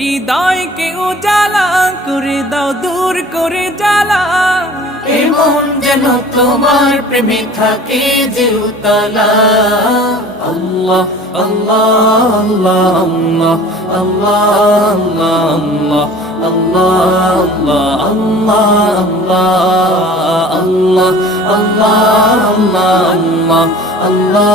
হৃদয়কে উজালা করে দাও, দূর করে জ্বালা। এমন যেন তোমার প্রেমে থাকে যে উতলা। আল্লাহ আল্লাহ আল্লাহ আল্লাহ আল্লাহ আল্লাহ আল্লাহ আল্লাহ আল্লাহ আল্লাহ আল্লাহ